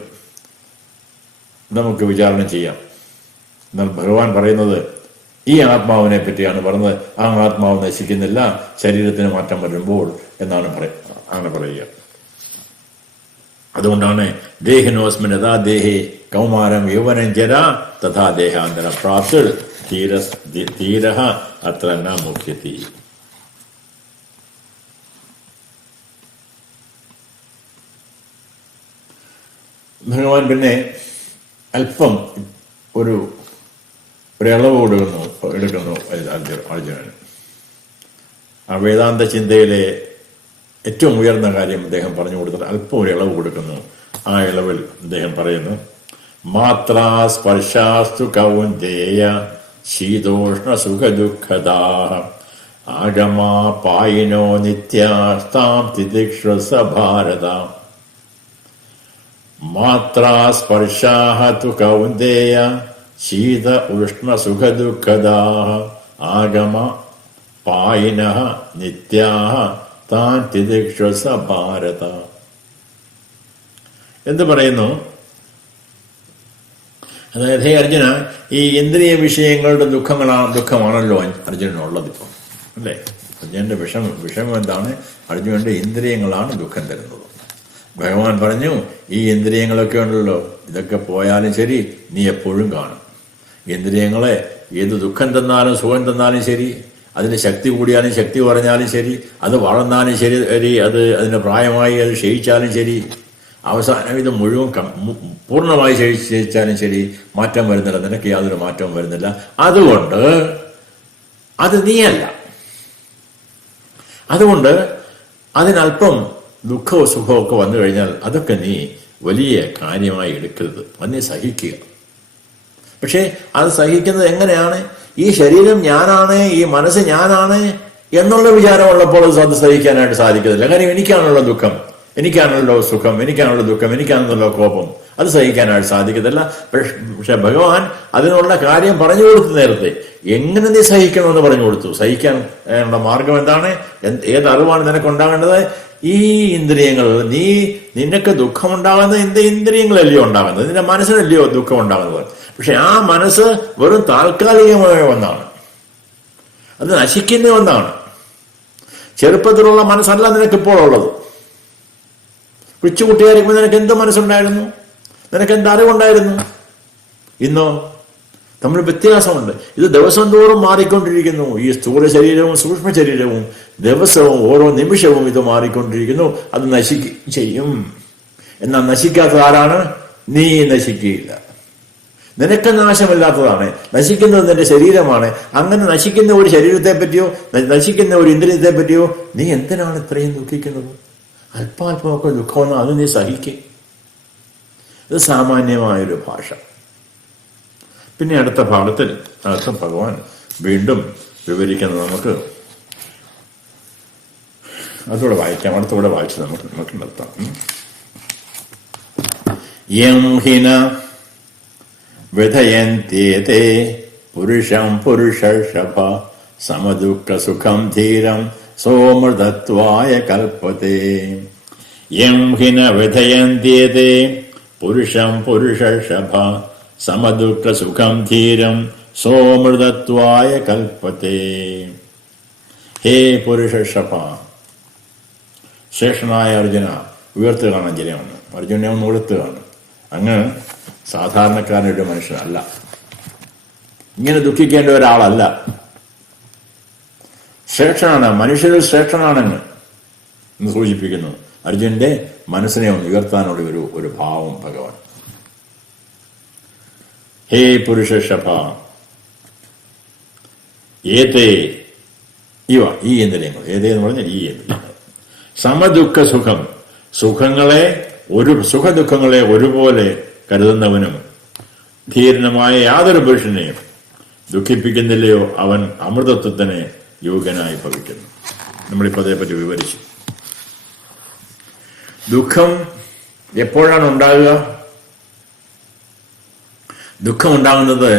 നമുക്ക് വിചാരണ ചെയ്യാം. എന്നാൽ ഭഗവാൻ പറയുന്നത് ഈ ആത്മാവിനെ പറ്റിയാണ് പറഞ്ഞത്. ആ ആത്മാവ് നശിക്കുന്നില്ല, ശരീരത്തിന് മാറ്റം വരുമ്പോൾ എന്നാണ് പറയുക. അതുകൊണ്ടാണ് ദേഹിനോസ്മിൻ യഥാ ദേഹേ കൗമാരം യൗവനം ജരാ തഥാ ദേഹാന്തര പ്രാപ്തിർ ധീരഃ അത്ര ന മുഹ്യതി. ഭഗവാൻ പിന്നെ അല്പം ഒരു ഇളവ് എടുക്കുന്നു അർജുനന്. ആ വേദാന്ത ചിന്തയിലെ ഏറ്റവും ഉയർന്ന കാര്യം അദ്ദേഹം പറഞ്ഞു കൊടുത്തിട്ട് അല്പം ഒരു ഇളവ് കൊടുക്കുന്നു. ആ ഇളവിൽ അദ്ദേഹം പറയുന്നു, മാത്രാ സ്പർശാസ്തു കൗന്ദേയ ശീതോഷ്ണ സുഖദുഃഖദാ ആഗമാ പായിനോ നിത്യാസ്താം തിദിക്ഷ്വസ ഭാരത. മാത്രാ സ്പർശാഃ തു കൗന്ദേയ ശീത ഉഷ്ണ സുഖദുഃഖദാ ആഗമ പായിനഃ നിത്യാഃ താൻ തിദിക്ഷ്വസ ഭാരത. എന്ത് പറയുന്നു? അതായത്, ഹേ അർജുന, ഈ ഇന്ദ്രിയ വിഷയങ്ങളുടെ ദുഃഖമാണല്ലോ അർജുനനുള്ളത് ഇപ്പം, അല്ലേ? അർജുനന്റെ വിഷമം എന്താണ്? അർജുനന്റെ ഇന്ദ്രിയങ്ങളാണ് ദുഃഖം തരുന്നത്. ഭഗവാൻ പറഞ്ഞു, ഈ ഇന്ദ്രിയങ്ങളൊക്കെ ഉണ്ടല്ലോ, ഇതൊക്കെ പോയാലും ശരി, നീ എപ്പോഴും കാണും. ഇന്ദ്രിയങ്ങളെ ഏത് ദുഃഖം തന്നാലും സുഖം തന്നാലും ശരി, അതിന് ശക്തി കൂടിയാലും ശക്തി കുറഞ്ഞാലും ശരി, അത് വളർന്നാലും ശരി, അതിന് പ്രായമായി അത് ക്ഷയിച്ചാലും ശരി, അവസാനം ഇത് മുഴുവൻ പൂർണ്ണമായി ക്ഷയിച്ചാലും ശരി, മാറ്റം വരുന്നില്ല. നിനക്ക് യാതൊരു മാറ്റവും വരുന്നില്ല. അതുകൊണ്ട് അത് നീയല്ല. അതുകൊണ്ട് അതിനല്പം ദുഃഖവും സുഖവും ഒക്കെ വന്നു കഴിഞ്ഞാൽ അതൊക്കെ നീ വലിയ കാര്യമായി എടുക്കരുത്. അതിനെ സഹിക്കുക. പക്ഷെ അത് സഹിക്കുന്നത് എങ്ങനെയാണ്? ഈ ശരീരം ഞാനാണ്, ഈ മനസ്സ് ഞാനാണ് എന്നുള്ള വിചാരമുള്ളപ്പോൾ അത് സഹിക്കാനായിട്ട് സാധിക്കത്തില്ല. കാര്യം എനിക്കാണുള്ള ദുഃഖം, എനിക്കാണല്ലോ സുഖം, എനിക്കാണുള്ള ദുഃഖം, എനിക്കാണല്ലോ കോപം. അത് സഹിക്കാനായിട്ട് സാധിക്കത്തില്ല. പക്ഷെ ഭഗവാൻ അതിനുള്ള കാര്യം പറഞ്ഞു കൊടുത്തു. നേരത്തെ എങ്ങനെ നീ സഹിക്കണമെന്ന് പറഞ്ഞു കൊടുത്തു. സഹിക്കാൻ ഉള്ള മാർഗം എന്താണ്? ഏതറിവാണ് നിനക്കുണ്ടാകേണ്ടത്? ഈ ഇന്ദ്രിയങ്ങൾ, നിനക്ക് ദുഃഖമുണ്ടാകുന്നത് നിന്റെ ഇന്ദ്രിയങ്ങളല്ലയോ ഉണ്ടാകുന്നത്, നിന്റെ മനസ്സിനല്ലയോ ദുഃഖം ഉണ്ടാകുന്നത്. പക്ഷെ ആ മനസ്സ് വെറും താൽക്കാലികമായ ഒന്നാണ്, അത് നശിക്കുന്ന ഒന്നാണ്. ചെറുപ്പത്തിലുള്ള മനസ്സല്ല നിനക്കിപ്പോൾ ഉള്ളത്. കൊച്ചുകുട്ടിയായിരിക്കുമ്പോൾ നിനക്ക് എന്ത് മനസ്സുണ്ടായിരുന്നു? നിനക്ക് എന്ത് അറിവുണ്ടായിരുന്നു? ഇന്നോ തമ്മിൽ വ്യത്യാസമുണ്ട്. ഇത് ദിവസം തോറും മാറിക്കൊണ്ടിരിക്കുന്നു. ഈ സ്ഥൂല ശരീരവും സൂക്ഷ്മ ശരീരവും ദിവസവും ഓരോ നിമിഷവും ഇത് മാറിക്കൊണ്ടിരിക്കുന്നു. അത് ചെയ്യും. എന്നാൽ നശിക്കാത്തത് ആരാണ്? നീ നശിക്കുകയില്ല. നിനക്ക് നാശമില്ലാത്തതാണ്. നശിക്കുന്നത് നിന്റെ ശരീരമാണ്. അങ്ങനെ നശിക്കുന്ന ഒരു ശരീരത്തെ പറ്റിയോ നശിക്കുന്ന ഒരു ഇന്ദ്രിയത്തെ പറ്റിയോ നീ എന്തിനാണ് ഇത്രയും ദുഃഖിക്കുന്നത്? അല്പാൽപ്പമൊക്കെ ദുഃഖമെന്ന് അത് നീ സഹിക്കും. ഇത് സാമാന്യമായൊരു ഭാഷ. പിന്നെ അടുത്ത ഭാഗത്തിൽ ഭഗവാൻ വീണ്ടും വിവരിക്കുന്നത് നമുക്ക് അതുകൂടെ വായിക്കാം. അടുത്തുകൂടെ വായിച്ച് നമുക്ക് നിർത്താം. യം ഹിന വിധയന്ത്യേ പുരുഷം പുരുഷർഷഭ സമദുഃഖ സുഖം ധീരം സോമൃതത്വായ കൽപ്പത്തെ. യം ഹിന വിധയന്ത്യേ പുരുഷം പുരുഷർഷഭ സമദുഃഖ സുഖം ധീരം സോമൃതത്വായ കൽപ്പത്തെ. ഹേ പുരുഷഷഭ, ശ്രേഷ്ഠനായ അർജുന, ഉയർത്തുകയാണ് ജനമെന്ന്. അർജുനെ ഒന്ന് ഉയർത്തുകയാണ്. അങ്ങ് സാധാരണക്കാരനൊരു മനുഷ്യനല്ല, ഇങ്ങനെ ദുഃഖിക്കേണ്ട ഒരാളല്ല. ശ്രേഷ്ഠനാണ്, മനുഷ്യരിൽ ശ്രേഷ്ഠനാണെന്ന് എന്ന് സൂചിപ്പിക്കുന്നു. അർജുനന്റെ മനസ്സിനെ ഒന്ന് ഉയർത്താനുള്ള ഒരു ഭാവം ഭഗവാൻ. ഹേ പുരുഷഷഭ, ഏതേ ഇവ, ഈ ഇന്ദ്രിയങ്ങൾ, ഏതേ എന്ന് പറഞ്ഞാൽ ഈ ഇന്ദ്രിയങ്ങൾ, സമദുഃഖ സുഖം, സുഖദുഃഖങ്ങളെ ഒരുപോലെ കരുതുന്നവനും ധീരനുമായ യാതൊരു പുരുഷനെയും ദുഃഖിപ്പിക്കുന്നില്ലയോ അവൻ അമൃതത്വത്തിന് യോഗ്യനായി ഭവിക്കുന്നു. നമ്മളിപ്പോൾ അതേപ്പറ്റി വിവരിച്ചു. ദുഃഖം എപ്പോഴാണ് ഉണ്ടാകുക? ദുഃഖം ഉണ്ടാകുന്നത്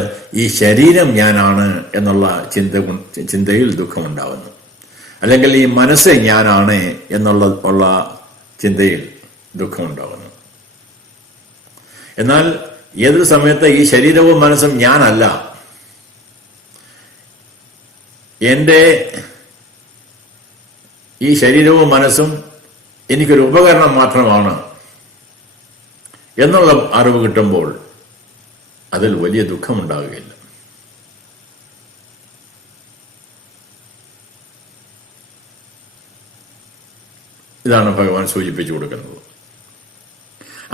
ഈ ശരീരം ഞാനാണ് എന്നുള്ള ചിന്തയിൽ ദുഃഖമുണ്ടാകുന്നു. അല്ലെങ്കിൽ ഈ മനസ്സ് ഞാനാണ് എന്നുള്ള ചിന്തയിൽ ദുഃഖമുണ്ടാകുന്നു. എന്നാൽ ഏതൊരു സമയത്ത് ഈ ശരീരവും മനസ്സും ഞാനല്ല, എൻ്റെ ഈ ശരീരവും മനസ്സും എനിക്കൊരു ഉപകരണം മാത്രമാണ് എന്നുള്ള അറിവ് കിട്ടുമ്പോൾ അതിൽ വലിയ ദുഃഖമുണ്ടാവുകയില്ല. ഇതാണ് ഭഗവാൻ സൂചിപ്പിച്ചു കൊടുക്കുന്നത്.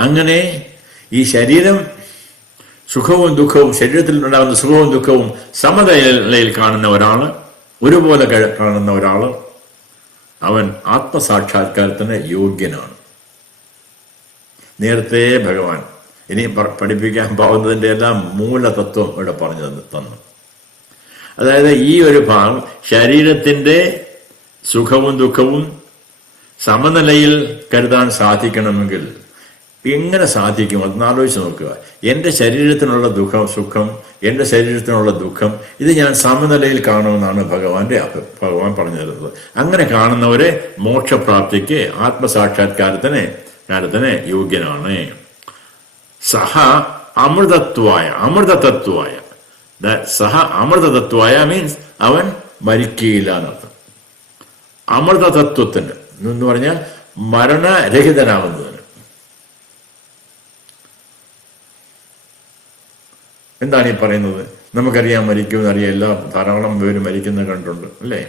അങ്ങനെ ഈ ശരീരം സുഖവും ദുഃഖവും, ശരീരത്തിൽ ഉണ്ടാകുന്ന സുഖവും ദുഃഖവും സമനിലയിൽ കാണുന്ന ഒരാള്, ഒരുപോലെ കാണുന്ന ഒരാള്, അവൻ ആത്മസാക്ഷാത്കാരത്തിന് യോഗ്യനാണ്. നേരത്തെ ഭഗവാൻ ഇനി പഠിപ്പിക്കാൻ പോകുന്നതിൻ്റെ എല്ലാം മൂലതത്വം ഇവിടെ പറഞ്ഞു തന്നു. അതായത് ഈ ഒരു ഭാഗം, ശരീരത്തിന്റെ സുഖവും ദുഃഖവും സമനിലയിൽ കരുതാൻ സാധിക്കണമെങ്കിൽ എങ്ങനെ സാധിക്കും? അതൊന്ന് ആലോചിച്ച് നോക്കുക. എൻ്റെ ശരീരത്തിനുള്ള സുഖം, എൻ്റെ ശരീരത്തിനുള്ള ദുഃഖം, ഇത് ഞാൻ സമനിലയിൽ കാണുമെന്നാണ് ഭഗവാൻ പറഞ്ഞു തരുന്നത്. അങ്ങനെ കാണുന്നവരെ മോക്ഷപ്രാപ്തിക്ക്, ആത്മസാക്ഷാത്കാരത്തിന് യോഗ്യനാണ്. സഹ അമൃതതത്വായ സഹ അമൃതതത്വായ മീൻസ് അവൻ മരിക്കുകയില്ല എന്നർത്ഥം. അമൃതതത്വത്തിന് എന്ന് പറഞ്ഞാൽ മരണരഹിതനാകുന്നതിന്. എന്താണ് ഈ പറയുന്നത്? നമുക്കറിയാം, മരിക്കുമെന്നറിയാം, ധാരാളം പേര് മരിക്കുന്നത് കണ്ടിട്ടുണ്ട്, അല്ലേ?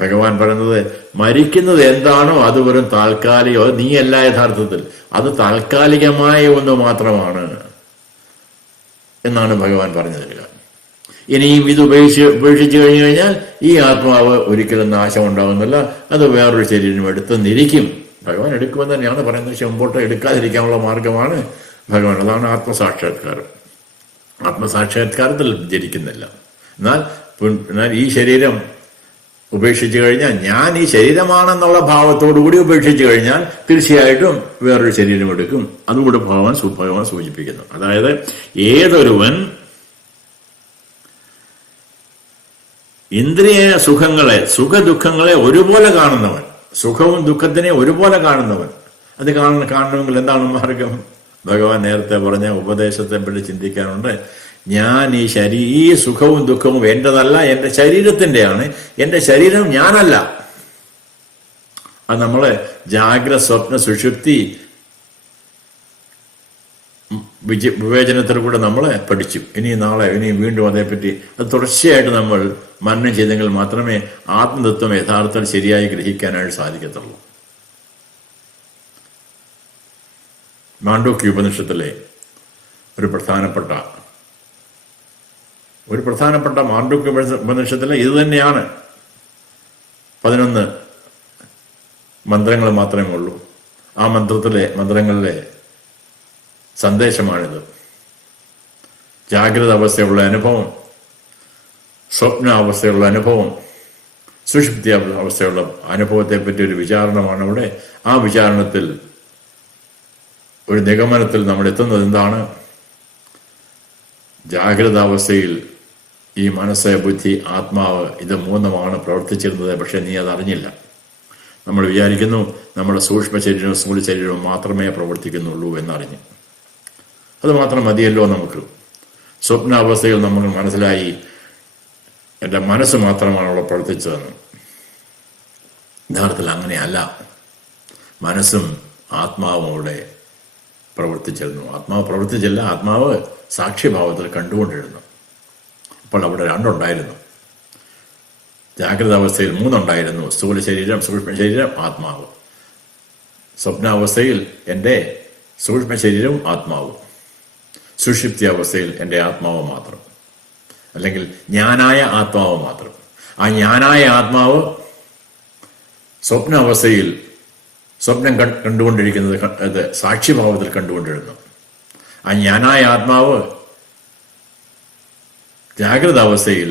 ഭഗവാൻ പറയുന്നത് മരിക്കുന്നത് എന്താണോ അത് വെറും താൽക്കാലികോ, അത് നീയല്ല യഥാർത്ഥത്തിൽ, അത് താൽക്കാലികമായ ഒന്ന് മാത്രമാണ് എന്നാണ് ഭഗവാൻ പറഞ്ഞു തരിക. ഇനിയും ഇത് ഉപേക്ഷിച്ചു കഴിഞ്ഞു കഴിഞ്ഞാൽ ഈ ആത്മാവ് ഒരിക്കലും നാശം ഉണ്ടാകുന്നില്ല, അത് വേറൊരു ശരീരം എടുത്തെന്നിരിക്കും. ഭഗവാൻ എടുക്കുമെന്ന് തന്നെയാണ് പറയുന്നത്. പക്ഷെ മുമ്പോട്ട് എടുക്കാതിരിക്കാനുള്ള മാർഗമാണ് ഭഗവാൻ. അതാണ് ആത്മസാക്ഷാത്കാരം. ആത്മസാക്ഷാത്കാരത്തിൽ ജനിക്കുന്നില്ല. എന്നാൽ ഈ ശരീരം ഉപേക്ഷിച്ചു കഴിഞ്ഞാൽ, ഞാൻ ഈ ശരീരമാണെന്നുള്ള ഭാവത്തോടു കൂടി ഉപേക്ഷിച്ചു കഴിഞ്ഞാൽ തീർച്ചയായിട്ടും വേറൊരു ശരീരം എടുക്കും. അതുകൂടെ ഭഗവാൻ സൂചിപ്പിക്കുന്നു. അതായത് ഏതൊരുവൻ ഇന്ദ്രിയ സുഖദുഃഖങ്ങളെ ഒരുപോലെ കാണുന്നവൻ, സുഖവും ദുഃഖത്തിനെ ഒരുപോലെ കാണുന്നവൻ, അത് കാണണമെങ്കിൽ എന്താണ് മാർഗം? ഭഗവാൻ നേരത്തെ പറഞ്ഞ ഉപദേശത്തെ പറ്റി ചിന്തിക്കാനുണ്ട്. ഞാൻ ഈ സുഖവും ദുഃഖവും എന്റേതല്ല, എന്റെ ശരീരത്തിന്റെയാണ്. എന്റെ ശരീരം ഞാനല്ല. അത് നമ്മള് ജാഗ്രത, സ്വപ്ന, സുഷുപ്തി വിവേചനത്തിൽ കൂടെ നമ്മളെ പഠിച്ചു. ഇനി വീണ്ടും അതേപ്പറ്റി അത് തുടർച്ചയായിട്ട് നമ്മൾ മനനം ചെയ്തെങ്കിൽ മാത്രമേ ആത്മതത്വം യഥാർത്ഥത്തിൽ ശരിയായി ഗ്രഹിക്കാനായിട്ട് സാധിക്കത്തുള്ളൂ. മാണ്ഡൂക്യ ഉപനിഷത്തിലെ ഒരു പ്രധാനപ്പെട്ട മാണ്ഡൂക്യ ഉപനിഷത്തിലെ ഇത് തന്നെയാണ്. 11 മന്ത്രങ്ങൾ മാത്രമേ ഉള്ളൂ. ആ മന്ത്രങ്ങളിലെ സന്ദേശമാണിത്. ജാഗ്രത അവസ്ഥയുള്ള അനുഭവം, സ്വപ്ന അവസ്ഥയുള്ള അനുഭവം, സുഷുപ്തി അവസ്ഥയുള്ള അനുഭവത്തെ പറ്റി ഒരു വിചാരണമാണ് അവിടെ. ആ വിചാരണത്തിൽ ഒരു നിഗമനത്തിൽ നമ്മൾ എത്തുന്നത് എന്താണ്? ജാഗ്രതാവസ്ഥയിൽ ഈ മനസ്സ്, ബുദ്ധി, ആത്മാവ് ഇത് മൂന്നുമാണ് പ്രവർത്തിച്ചിരുന്നത്. പക്ഷെ നീ അതറിഞ്ഞില്ല. നമ്മൾ വിചാരിക്കുന്നു നമ്മുടെ സൂക്ഷ്മ ശരീരവും സ്ഥൂല ശരീരവും മാത്രമേ പ്രവർത്തിക്കുന്നുള്ളൂ എന്നറിഞ്ഞു. അത് മാത്രം മതിയല്ലോ നമുക്ക്. സ്വപ്നാവസ്ഥയിൽ നമ്മൾ മനസ്സിലായി എൻ്റെ മനസ്സ് മാത്രമാണ് അവിടെ പ്രവർത്തിച്ചതെന്ന്. യഥാർത്ഥത്തിൽ അങ്ങനെയല്ല. മനസ്സും ആത്മാവും അവിടെ പ്രവർത്തിച്ചിരുന്നു. ആത്മാവ് പ്രവർത്തിച്ചില്ല, ആത്മാവ് സാക്ഷ്യഭാവത്തിൽ കണ്ടുകൊണ്ടിരുന്നു. അപ്പോൾ അവിടെ രണ്ടുണ്ടായിരുന്നു. ജാഗ്രത അവസ്ഥയിൽ മൂന്നുണ്ടായിരുന്നു: സ്ഥൂല ശരീരം, സൂക്ഷ്മ ശരീരം, ആത്മാവ്. സ്വപ്നാവസ്ഥയിൽ എൻ്റെ സൂക്ഷ്മ ശരീരവും ആത്മാവും. സുഷുപ്തി അവസ്ഥയിൽ എൻ്റെ ആത്മാവ് മാത്രം, അല്ലെങ്കിൽ ഞാനായ ആത്മാവ് മാത്രം. ആ ഞാനായ ആത്മാവ് സ്വപ്നാവസ്ഥയിൽ സ്വപ്നം കണ്ടുകൊണ്ടിരിക്കുന്നത് അത് സാക്ഷ്യഭാവത്തിൽ കണ്ടുകൊണ്ടിരുന്നു. ആ ഞാനായ ആത്മാവ് ജാഗ്രത അവസ്ഥയിൽ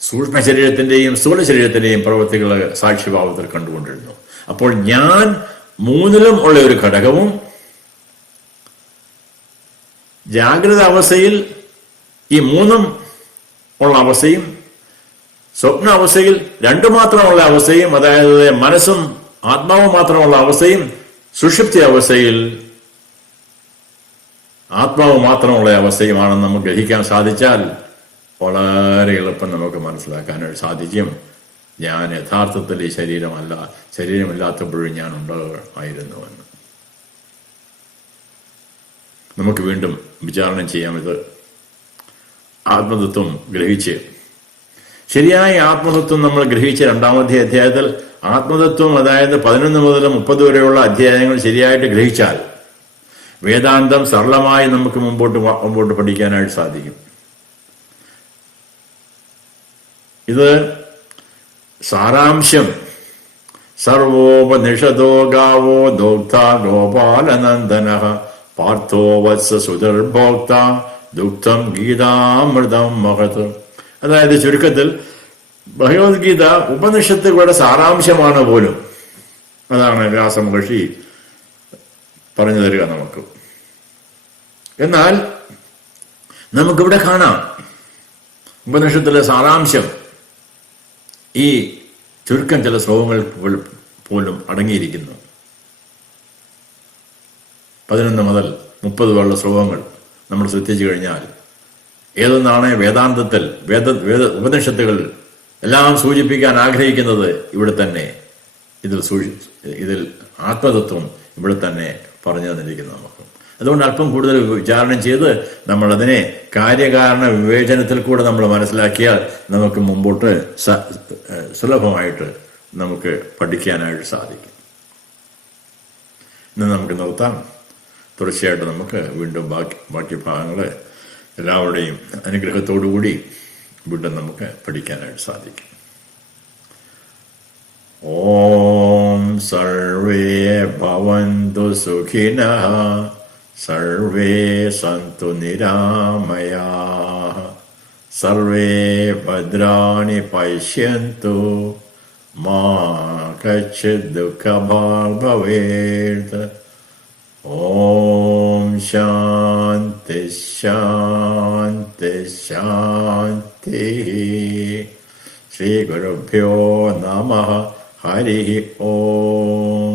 സൂക്ഷ്മ ശരീരത്തിൻ്റെയും സ്ഥൂല ശരീരത്തിൻ്റെയും പ്രവൃത്തികൾ സാക്ഷ്യഭാവത്തിൽ കണ്ടുകൊണ്ടിരുന്നു. അപ്പോൾ ഞാൻ മൂന്നിലും ഉള്ള ഒരു ഘടകവും ജാഗ്രത അവസ്ഥയിൽ ഈ മൂന്നും ഉള്ള അവസ്ഥയും, സ്വപ്നാവസ്ഥയിൽ രണ്ടു മാത്രമുള്ള അവസ്ഥയും, അതായത് മനസ്സും ആത്മാവും മാത്രമുള്ള അവസ്ഥയും, സുഷുപ്തി അവസ്ഥയിൽ ആത്മാവ് മാത്രമുള്ള അവസ്ഥയുമാണെന്ന് നമുക്ക് ഗ്രഹിക്കാൻ സാധിച്ചാൽ വളരെ എളുപ്പം നമുക്ക് മനസ്സിലാക്കാനായിട്ട് സാധിക്കും. ഞാൻ യഥാർത്ഥത്തിൽ ഈ ശരീരമല്ല, ശരീരമില്ലാത്തപ്പോഴും ഞാൻ ആയിരുന്നുവെന്ന്. നമുക്ക് വീണ്ടും വിചാരണ ചെയ്യാം. ഇത് ആത്മതത്വം ഗ്രഹിച്ച്, ശരിയായ ആത്മതത്വം നമ്മൾ ഗ്രഹിച്ച രണ്ടാമത്തെ അധ്യായത്തിൽ ആത്മതത്വം, അതായത് 11 മുതൽ 30 വരെയുള്ള അധ്യായങ്ങൾ ശരിയായിട്ട് ഗ്രഹിച്ചാൽ വേദാന്തം സരളമായി നമുക്ക് മുമ്പോട്ട് പഠിക്കാനായിട്ട് സാധിക്കും. ഇത് സാരാംശം: സർവോപനിഷദോ ഗാവോ ദോക്ത ഗോപാലനന്ദന പാർത്ഥോ വത്സ സുധർഭോക്ത ദുഗ്ധം ഗീതാമൃതം മഹത്. അതായത് ചുരുക്കത്തിൽ ഭഗവത്ഗീത ഉപനിഷത്തുകളുടെ സാരാംശമാണ് പോലും. അതാണ് വ്യാസമഹർഷി പറഞ്ഞു തരിക നമുക്ക്. എന്നാൽ നമുക്കിവിടെ കാണാം ഉപനിഷത്തിലെ സാരാംശം ഈ ചുരുക്കം ചില ശ്ലോകങ്ങൾ പോലും അടങ്ങിയിരിക്കുന്നു. 11 മുതൽ 30 വരെയുള്ള ശ്ലോകങ്ങൾ നമ്മൾ ശ്രദ്ധിച്ചു കഴിഞ്ഞാൽ ഏതൊന്നാണ് വേദാന്തത്തിൽ ഉപനിഷത്തുകൾ എല്ലാം സൂചിപ്പിക്കാൻ ആഗ്രഹിക്കുന്നത് ഇവിടെ തന്നെ ഇതിൽ ആത്മതത്വം ഇവിടെ തന്നെ പറഞ്ഞു തന്നിരിക്കുന്നു നമുക്ക്. അതുകൊണ്ട് അല്പം കൂടുതൽ വിചാരണം ചെയ്ത് നമ്മൾ അതിനെ കാര്യകാരണ വിവേചനത്തിൽ കൂടെ നമ്മൾ മനസ്സിലാക്കിയാൽ നമുക്ക് മുമ്പോട്ട് സുലഭമായിട്ട് നമുക്ക് പഠിക്കാനായിട്ട് സാധിക്കും. ഇന്ന് നമുക്ക് നിർത്താം. തീർച്ചയായിട്ടും നമുക്ക് വീണ്ടും ബാക്കി ഭാഗങ്ങൾ എല്ലാവരുടെയും അനുഗ്രഹത്തോടുകൂടി വീണ്ടും നമുക്ക് പഠിക്കാനായിട്ട് സാധിക്കും. ഓം സർവേ ഭവന്തു സുഖിനഃ സർവേ സന്തു നിരാമയാഃ സർവേ ഭദ്രാണി പശ്യന്തു മാ കശ്ചിത് ദുഃഖഭാഗ് ഭവേത്. ഓം ശാന്തി ശാന്തി ശാന്തി. ശ്രീ ഗുരുഭ്യോ നമഃ. ഹരി ഓം.